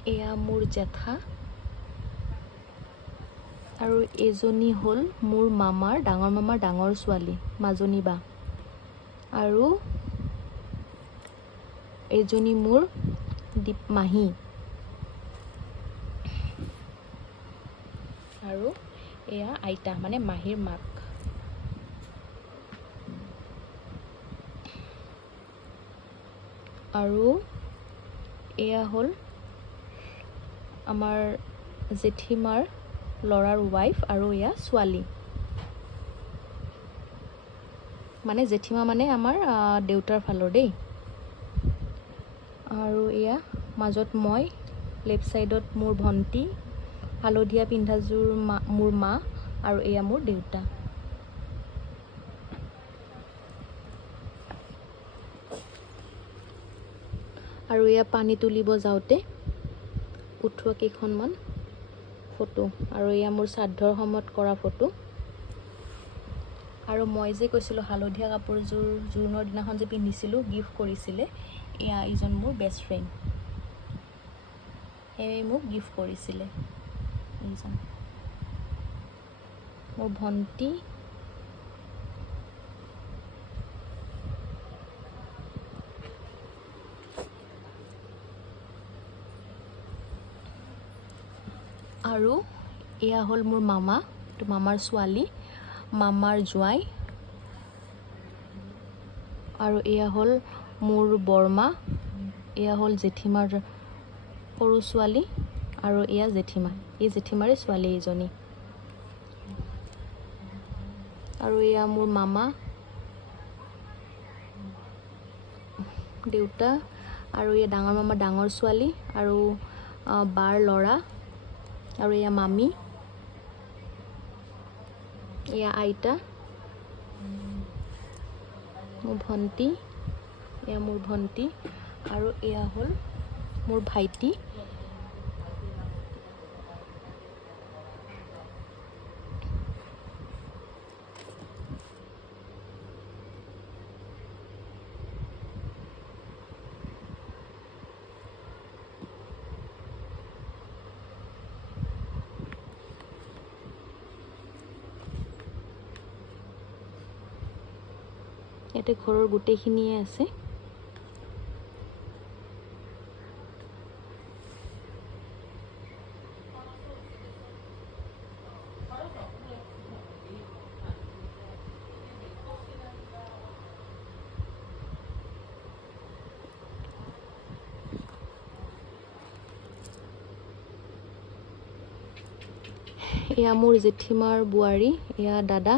এয়া মোৰ জেঠা আৰু এজনী হ'ল মোৰ মামাৰ ডাঙৰ ছোৱালী মাজনী বা আৰু এজনী মোৰ মাহী আৰু এয়া আইতা মানে মাহীৰ মাক আৰু এয়া হ'ল আমাৰ জেঠীমাৰ ল'ৰাৰ ৱাইফ আৰু এয়া ছোৱালী মানে জেঠীমা মানে আমাৰ দেউতাৰ ফালৰ দেই আৰু এয়া মাজত মই লেফ্ট ছাইডত মোৰ ভণ্টি হালধীয়া পিন্ধাযোৰ মোৰ মা আৰু এয়া মোৰ দেউতা আৰু এয়া পানী তুলিব যাওঁতে উঠোৱা কেইখনমান ফটো আৰু এয়া মোৰ শ্ৰাদ্ধৰ সময়ত কৰা ফটো আৰু মই যে কৈছিলোঁ হালধীয়া কাপোৰযোৰ জোৰোণৰ দিনাখন যে পিন্ধিছিলোঁ গিফ্ট কৰিছিলে এয়া এইজন মোৰ বেষ্ট ফ্ৰেণ্ড এয়ে মোক গিফ্ট কৰিছিলে এইজন মোৰ ভণ্টি আৰু এয়া হ'ল মোৰ মামা মামাৰ ছোৱালী মামাৰ জোৱাই আৰু এয়া হ'ল মোৰ বৰমা এয়া হ'ল জেঠীমাৰ সৰু ছোৱালী আৰু এয়া জেঠীমা এই জেঠীমাৰে ছোৱালী এইজনী আৰু এয়া মোৰ মামা দেউতা আৰু এয়া ডাঙৰ মামা ডাঙৰ ছোৱালী আৰু বাৰ ল'ৰা আৰু এয়া মামী এয়া আইতা মোৰ ভণ্টি এয়া মোৰ ভণ্টি আৰু এয়া হ'ল মোৰ ভাইটি ইয়াতে ঘৰৰ গোটেইখিনিয়ে আছে এয়া মোৰ জেঠীমাৰ বোৱাৰী এয়া দাদা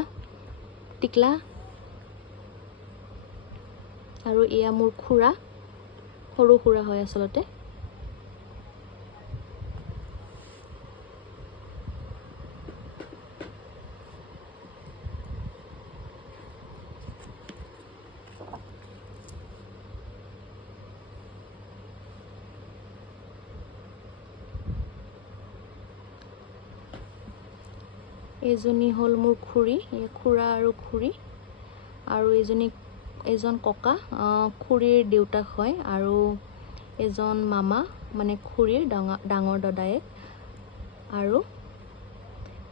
টিকলা আৰু এয়া মোৰ খুৰা সৰু খুৰা হয় আচলতে এজনী হ'ল মোৰ খুৰী খুৰা আৰু খুৰী আৰু এজন ককা খুৰীৰ দেউতাক হয় আৰু এজন মামা মানে খুৰীৰ ডাঙৰ দাদায়েক আৰু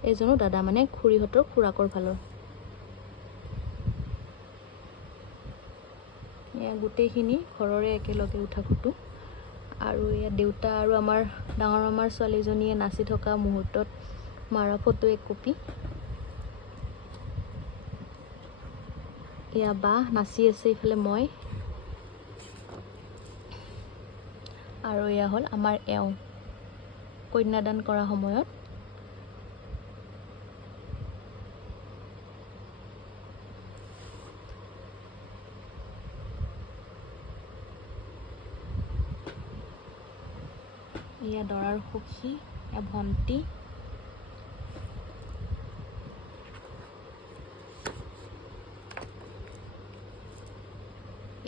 এজনো দাদা মানে খুৰীহঁতৰ খুৰাকৰ ফালৰ এয়া গোটেইখিনি ঘৰৰে একেলগে উঠা ফটো আৰু এয়া দেউতা আৰু আমাৰ ডাঙৰ মামাৰ ছোৱালীজনীয়ে নাচি থকা মুহূৰ্তত মাৰা ফটো এক কপি এয়া বা নাচি আছে ইফালে মই আৰু এয়া হ'ল আমাৰ এওঁ কন্যাদান কৰা সময়ত এয়া দৰাৰ সখী এয়া ভণ্টি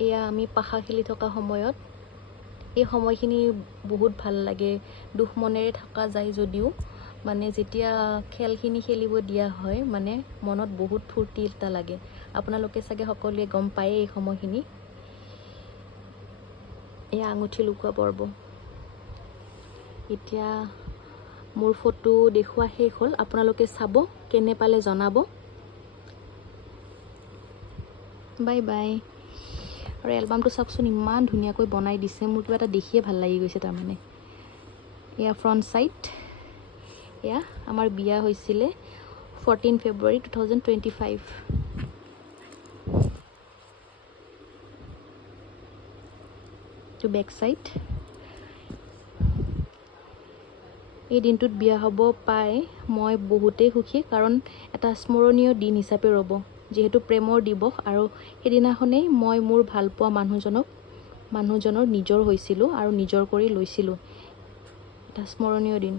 এয়া আমি পাশা খেলি থকা সময়ত এই সময়খিনি বহুত ভাল লাগে দুখ মনেৰে থকা যায় যদিও মানে যেতিয়া খেলখিনি খেলিব দিয়া হয় মানে মনত বহুত ফূৰ্তি এটা লাগে আপোনালোকে চাগে সকলোৱে গম পায় এই সময়খিনি এয়া আঙুঠি লুকুৱা পৰ্ব এতিয়া মোৰ ফটো দেখুওৱা শেষ হ'ল। আপোনালোকে চাব, কেনে পালে জনাব। Bye bye. আৰু এলবামটো চাওকচোন, ইমান ধুনীয়াকৈ বনাই দিছে। মোৰ কিবা এটা দেখিয়ে ভাল লাগি গৈছে তাৰমানে। এয়া ফ্ৰণ্ট চাইড। এয়া আমাৰ বিয়া হৈছিলে 14 ফেব্ৰুৱাৰী 2025। To back side. এই দিনটোত বিয়া হ'ব পাই মই বহুতেই সুখী, কাৰণ এটা স্মৰণীয় দিন হিচাপে ৰ'ব, যিহেতু প্ৰেমৰ দিৱস। আৰু সেইদিনাখনেই মই মোৰ ভালপোৱা মানুহজনৰ নিজৰ হৈছিলোঁ আৰু নিজৰ কৰি লৈছিলোঁ। এটা স্মৰণীয় দিন।